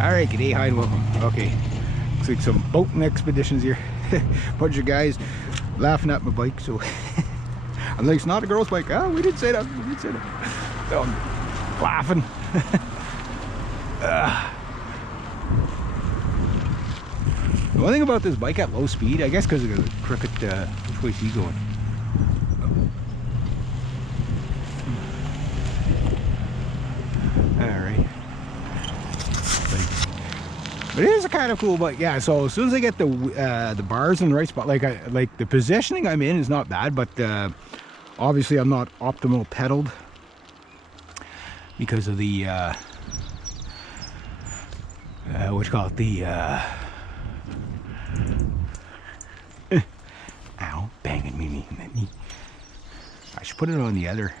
Alright, g'day, hi and welcome. Okay, looks like some boating expeditions here. Bunch of guys laughing at my bike, so I'm like, it's not a girl's bike. Oh, we didn't say that, we didn't say that. So I'm laughing. The one thing about this bike at low speed, I guess because of the crooked, which way is he going? Alright. But it is a kind of cool bike, yeah. So as soon as I get the bars in the right spot, like the positioning I'm in is not bad, but obviously I'm not optimal pedaled because of the what you call it, the ow, banging me in the knee. I should put it on the other,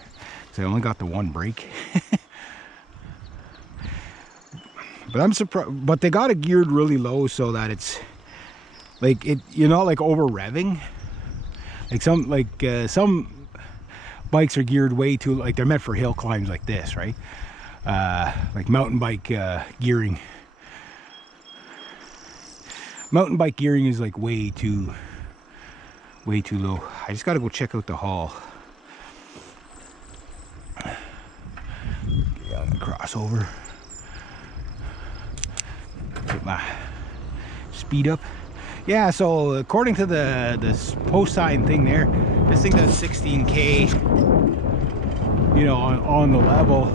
so I only got the one brake. But I'm surprised, but they got it geared really low so that it's like you're not like over revving. Like some bikes are geared way too, like they're meant for hill climbs like this, right? Like mountain bike gearing. Mountain bike gearing is like way too low. I just got to go check out the hall. Get on the crossover. Get my speed up. Yeah, so according to the post sign thing there, this thing does 16K, you know, on the level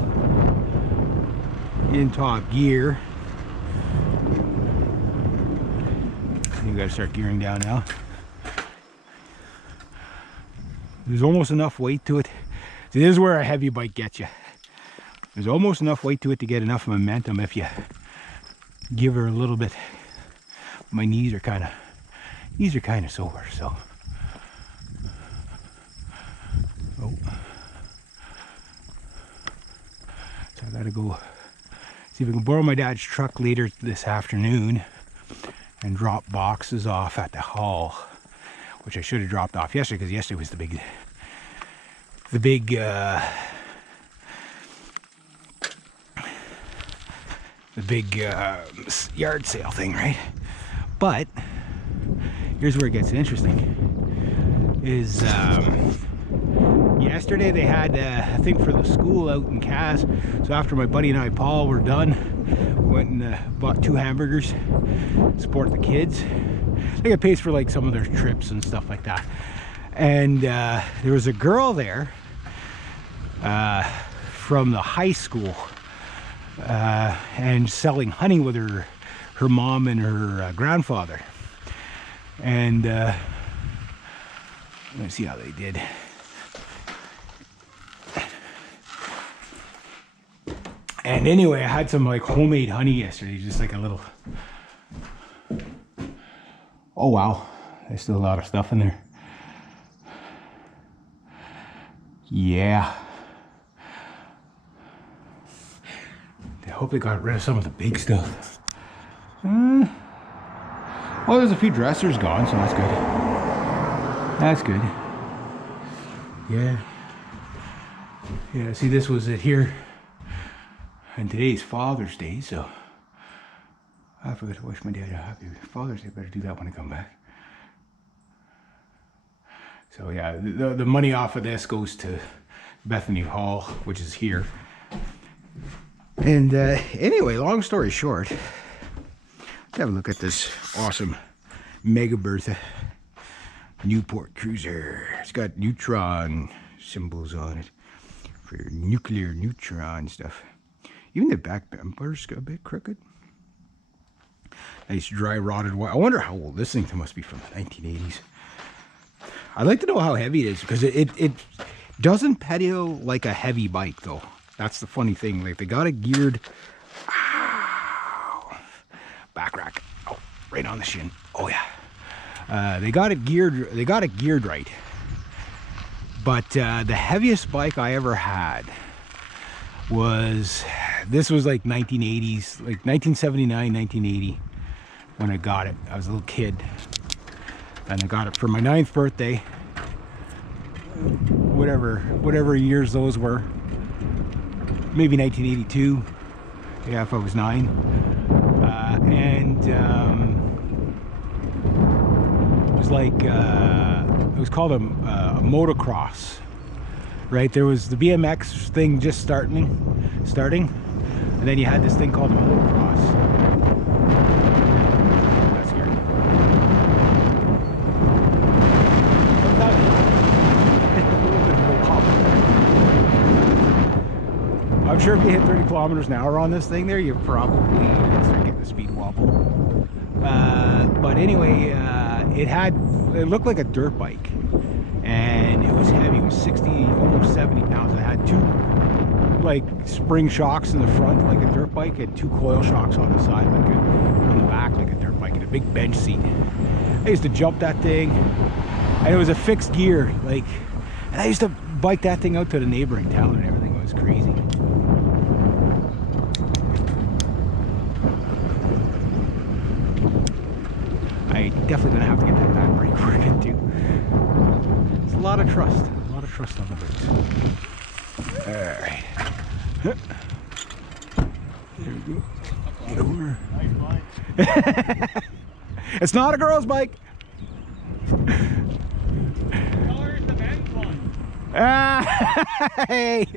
in top gear. You gotta start gearing down now. There's almost enough weight to it. See, this is where a heavy bike gets you. There's almost enough weight to it to get enough momentum if you give her a little bit. My knees are kind of sore, so so I gotta go see if I can borrow my dad's truck later this afternoon and drop boxes off at the hall, which I should have dropped off yesterday because yesterday was the big yard sale thing, right? But here's where it gets interesting is yesterday they had a thing for the school out in Cass. So after my buddy and I, Paul, were done, we went and bought 2 hamburgers, support the kids. They get pays for like some of their trips and stuff like that. And there was a girl there from the high school and selling honey with her mom and her grandfather. And let me see how they did. And anyway, I had some like homemade honey yesterday, just like a little. Oh wow, there's still a lot of stuff in there. Yeah. I hope they got rid of some of the big stuff. Well, there's a few dressers gone, so that's good. That's good. Yeah. Yeah, see, this was it here. And today's Father's Day, so I forgot to wish my dad a happy Father's Day. Better do that when I come back. So yeah, the money off of this goes to Bethany Hall, which is here. And anyway, long story short, let's have a look at this awesome Mega Bertha Newport Cruiser. It's got neutron symbols on it for nuclear neutron stuff. Even the back bumper's a bit crooked. Nice dry rotted wire. I wonder how old this thing must be, from the 1980s. I'd like to know how heavy it is, because it doesn't pedal like a heavy bike though. That's the funny thing. Like, they got it geared. Ow, back rack. Oh, right on the shin. Oh yeah. They got it geared. They got it geared right. But the heaviest bike I ever had was, this was like 1980s, like 1979, 1980 when I got it. I was a little kid, and I got it for my 9th birthday. Whatever years those were. Maybe 1982. Yeah, if I was 9. and it was like it was called a motocross, right? There was the BMX thing just starting, and then you had this thing called a motocross. That's scary. I'm sure if you hit 30 kilometers an hour on this thing there, you probably start getting the speed wobble. But anyway, it looked like a dirt bike, and it was heavy. It was 60, almost 70 pounds. It had two like spring shocks in the front like a dirt bike, and two coil shocks on the side on the back like a dirt bike, and a big bench seat. I used to jump that thing, and it was a fixed gear, like, and I used to bike that thing out to the neighboring town and everything. It was crazy. I definitely gonna have to get that back brake working too. It's a lot of trust on the brakes. All right. There we go. Get over. It's not a girl's bike. Color is the men's one. Hey.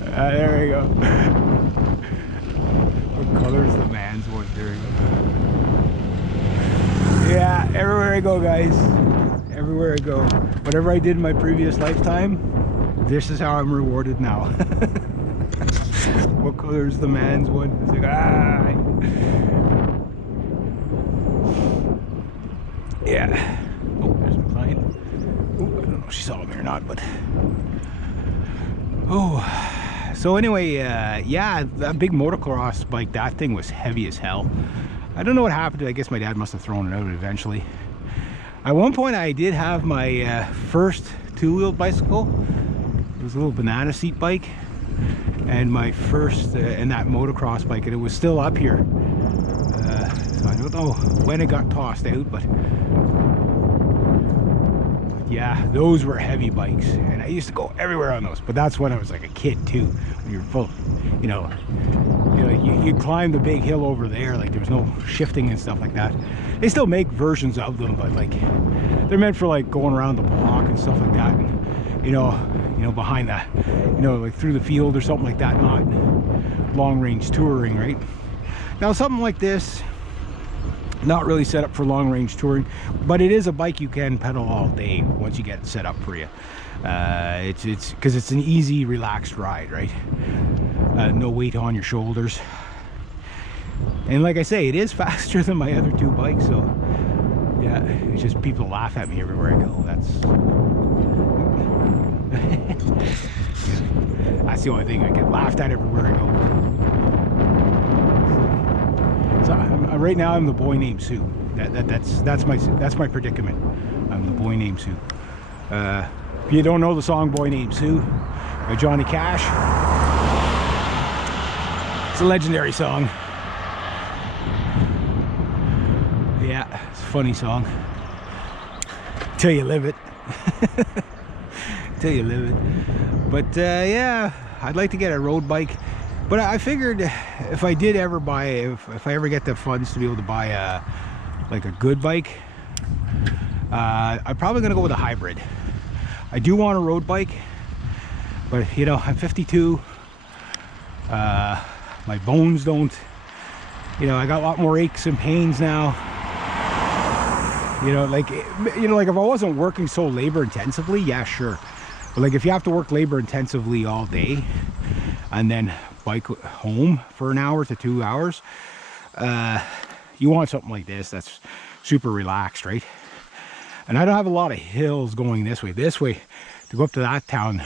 There we go. What color is the man's one? There we go. Yeah, everywhere I go, guys. Everywhere I go. Whatever I did in my previous lifetime, this is how I'm rewarded now. What color is the man's one? It's like, ah. Yeah. Oh, there's my client. Oh, I don't know if she saw me or not, but. Oh. So anyway, yeah, that big motocross bike, that thing was heavy as hell. I don't know what happened to it. I guess my dad must have thrown it out eventually. At one point I did have my first two-wheeled bicycle. It was a little banana seat bike, and my first and that motocross bike, and it was still up here. So I don't know when it got tossed out, but yeah, those were heavy bikes, and I used to go everywhere on those. But that's when I was like a kid too. When you're full, you climb the big hill over there, like there was no shifting and stuff like that. They still make versions of them, but like they're meant for like going around the block and stuff like that, and behind that, like through the field or something like that, not long range touring, right? Now something like this, not really set up for long range touring, but it is a bike you can pedal all day once you get it set up for you. It's because it's an easy, relaxed ride, right? No weight on your shoulders, and like I say, it is faster than my other two bikes. So yeah, it's just people laugh at me everywhere I go. That's the only thing. I get laughed at everywhere I go. So right now I'm the boy named Sue. That's my predicament. I'm the boy named Sue. If you don't know the song "Boy Named Sue" by Johnny Cash, it's a legendary song. Yeah, it's a funny song. Till you live it. Till you live it. But yeah, I'd like to get a road bike. But I figured if I did ever buy, if I ever get the funds to be able to buy like a good bike, I'm probably gonna go with a hybrid. I do want a road bike, but I'm 52. My bones don't, I got a lot more aches and pains now. Like if I wasn't working so labor intensively, yeah, sure. But like if you have to work labor intensively all day and then bike home for an hour to 2 hours, you want something like this that's super relaxed, right? And I don't have a lot of hills going this way. This way, to go up to that town,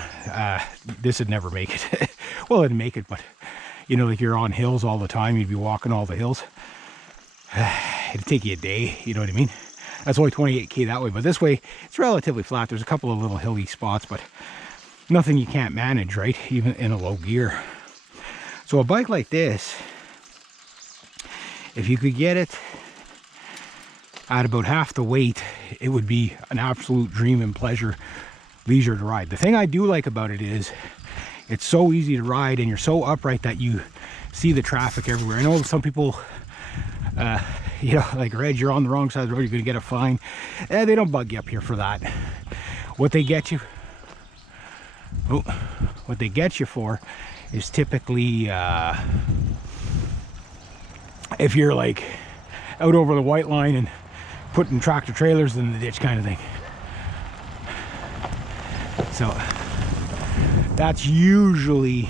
this would never make it. Well, it'd make it, but like you're on hills all the time, you'd be walking all the hills. It'd take you a day, you know what I mean? That's only 28k that way, but this way it's relatively flat. There's a couple of little hilly spots, but nothing you can't manage, right? Even in a low gear. So a bike like this, if you could get it at about half the weight, it would be an absolute dream and leisure to ride. The thing I do like about it is it's so easy to ride, and you're so upright that you see the traffic everywhere. I know some people, you know, like, Reg, you're on the wrong side of the road, you're gonna get a fine. They don't bug you up here for that. What they get you, what they get you for is typically, if you're like out over the white line and putting tractor trailers in the ditch kind of thing. So that's usually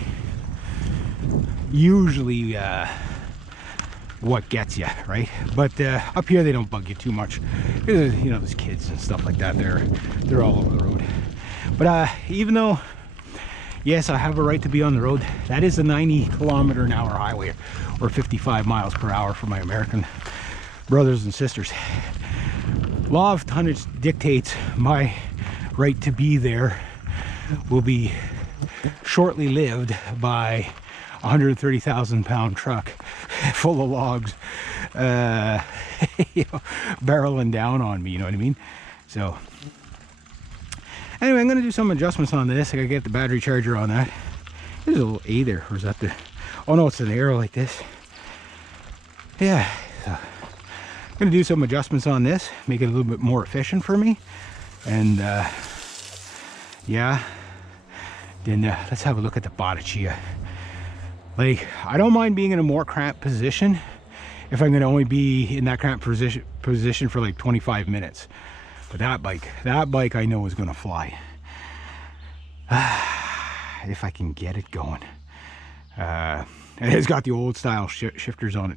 what gets you, right? But up here they don't bug you too much. You know, there's kids and stuff like that. They're all over the road. But even though, yes, I have a right to be on the road, that is a 90-kilometer-an-hour highway, or 55 miles per hour for my American brothers and sisters. Law of tonnage dictates my right to be there will be shortly lived by a 130,000-pound truck full of logs, you know, barreling down on me, you know what I mean? So anyway, I'm going to do some adjustments on this. I got to get the battery charger on that. There's a little A there, or is that the, oh no, it's an arrow like this. Yeah, so I'm going to do some adjustments on this, make it a little bit more efficient for me. And yeah, then let's have a look at the Botticia. Like, I don't mind being in a more cramped position if I'm going to only be in that cramped position for like 25 minutes. But that bike I know is going to fly. If I can get it going. And it's got the old style shifters on it too.